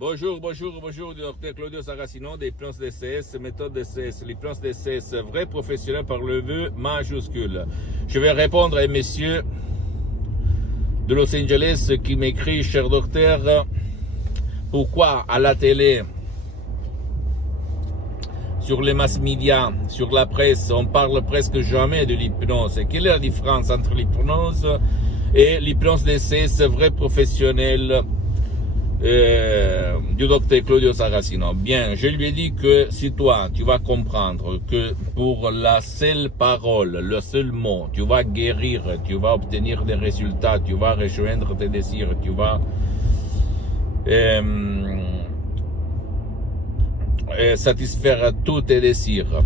Bonjour, docteur Claudio Saracino d'Hypnose DCS, méthode DCS, l'hypnose DCS, vrai professionnel par le vœu majuscule. Je vais répondre à un monsieur de Los Angeles qui m'écrit, cher docteur, pourquoi à la télé, sur les mass médias, sur la presse, on parle presque jamais de l'hypnose. Quelle est la différence entre l'hypnose et l'hypnose DCS, vrai professionnel du docteur Claudio Saracino? Bien, je lui ai dit que si toi, tu vas comprendre que pour la seule parole, le seul mot, tu vas guérir, tu vas obtenir des résultats, tu vas rejoindre tes désirs, tu vas satisfaire tous tes désirs,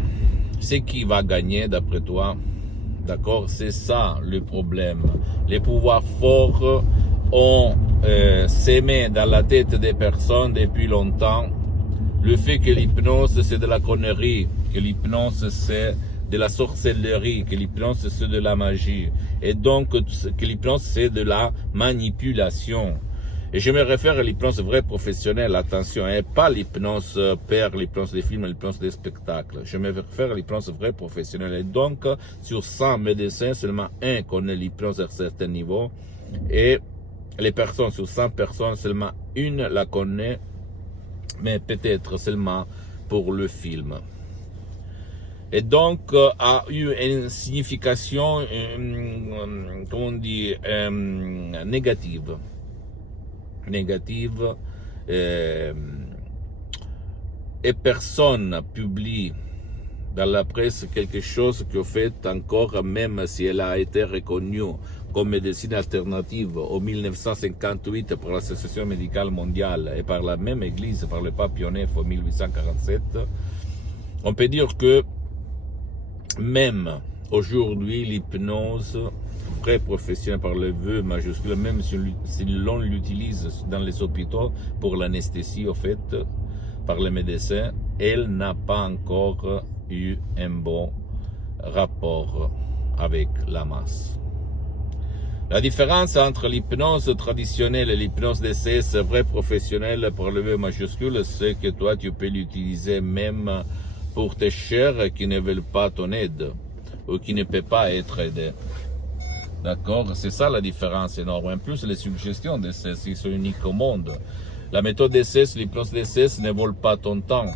c'est qui va gagner d'après toi? D'accord? C'est ça le problème. Les pouvoirs forts ont sémé dans la tête des personnes depuis longtemps le fait que l'hypnose c'est de la connerie, que l'hypnose c'est de la sorcellerie, que l'hypnose c'est de la magie, et donc que l'hypnose c'est de la manipulation. Et je me réfère à l'hypnose vraie professionnelle, attention, et pas l'hypnose père, l'hypnose des films, l'hypnose des spectacles. Je me réfère à l'hypnose vraie professionnelle. Et donc, sur 100 médecins, seulement un connaît l'hypnose à un certain niveau. Et les personnes, sur 100 personnes, seulement une la connaît, mais peut-être seulement pour le film. Et donc, a eu une signification, comment on dit, négative. Et personne publie dans la presse quelque chose qui, au fait, encore, même si elle a été reconnue comme médecine alternative en 1958 par l'Association médicale mondiale et par la même Église, par le pape Pie IX en 1847, on peut dire que même aujourd'hui, l'hypnose vrai professionnel par le vœu majuscule, même si l'on l'utilise dans les hôpitaux pour l'anesthésie, au fait, par les médecins, elle n'a pas encore eu un bon rapport avec la masse. La différence entre l'hypnose traditionnelle et l'hypnose DCS vrai professionnel par le vœu majuscule, c'est que toi, tu peux l'utiliser même pour tes chers qui ne veulent pas ton aide ou qui ne peuvent pas être aidés. D'accord? C'est ça la différence énorme. En plus, les suggestions DCS, ils sont uniques au monde. La méthode DCS, l'hypnose DCS ne vole pas ton temps,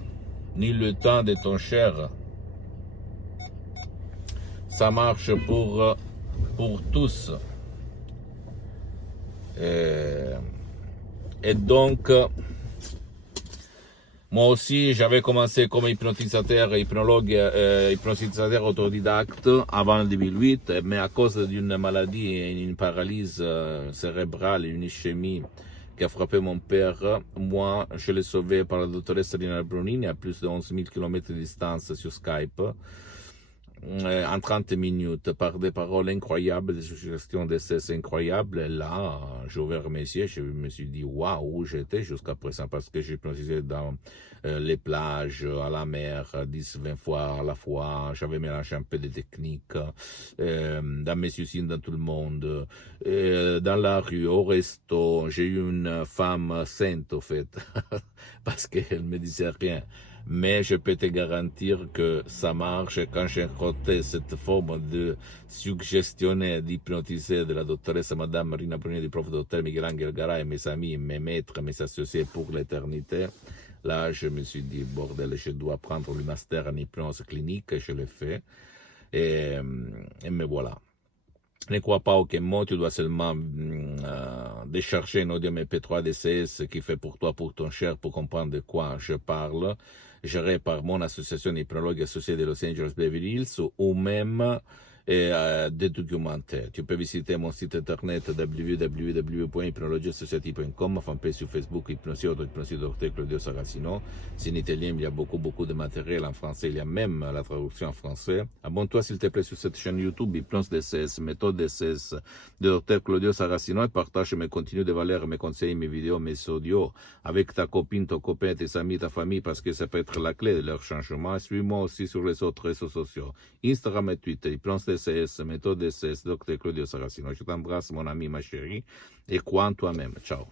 ni le temps de ton cher. Ça marche pour tous. Et donc, moi aussi, j'avais commencé comme hypnotisateur, hypnotisateur autodidacte avant le 2008, mais à cause d'une maladie, une paralysie cérébrale, une ischémie qui a frappé mon père, moi, je l'ai sauvé par la doctoresse Rina Bronini à plus de 11 000 km de distance sur Skype, en 30 minutes, par des paroles incroyables, des suggestions d'essais incroyables. Et là, j'ai ouvert mes yeux, je me suis dit, waouh, où j'étais jusqu'à présent, parce que j'ai hypnotisé dans les plages, à la mer, 10-20 fois à la fois. J'avais mélangé un peu de techniques, dans mes usines, dans tout le monde, dans la rue, au resto. J'ai eu une femme sainte, au fait, parce qu'elle me disait rien. Mais je peux te garantir que ça marche quand j'ai rencontré cette forme de suggestionner, d'hypnotiser de la doctoresse Madame Marina Bruni, du prof docteur Miguel Angel Garay, mes amis, mes maîtres, mes associés pour l'éternité. Là, je me suis dit, bordel, je dois prendre le master en hypnose clinique, je l'ai fait. Et me voilà. Ne crois pas aucun mot, tu dois seulement décharger un audio MP3 DCS qui fait pour toi, pour ton cher, pour comprendre de quoi je parle, géré par mon association hypnologue associée de Los Angeles Beverly Hills, ou même des documentaires. Tu peux visiter mon site internet www.hypnologieassociative.com, fanpage sur Facebook, Hypnosie Docteur Claudio Saracino. C'est en italien, il y a beaucoup de matériel en français, il y a même la traduction en français. Abonne-toi s'il te plaît sur cette chaîne YouTube, Hypnose DCS, méthode DCS de Docteur Claudio Saracino, et partage mes contenus de valeur, mes conseils, mes vidéos, mes audios avec ta copine, ton copain, tes amis, ta famille, parce que ça peut être la clé de leur changement. Suis-moi aussi sur les autres réseaux sociaux, Instagram et Twitter, Hypnose DCS, méthode DCS, Docteur Claudio Saracino. Je t'embrasse, mon ami, ma chérie, et crois en toi-même. Ciao.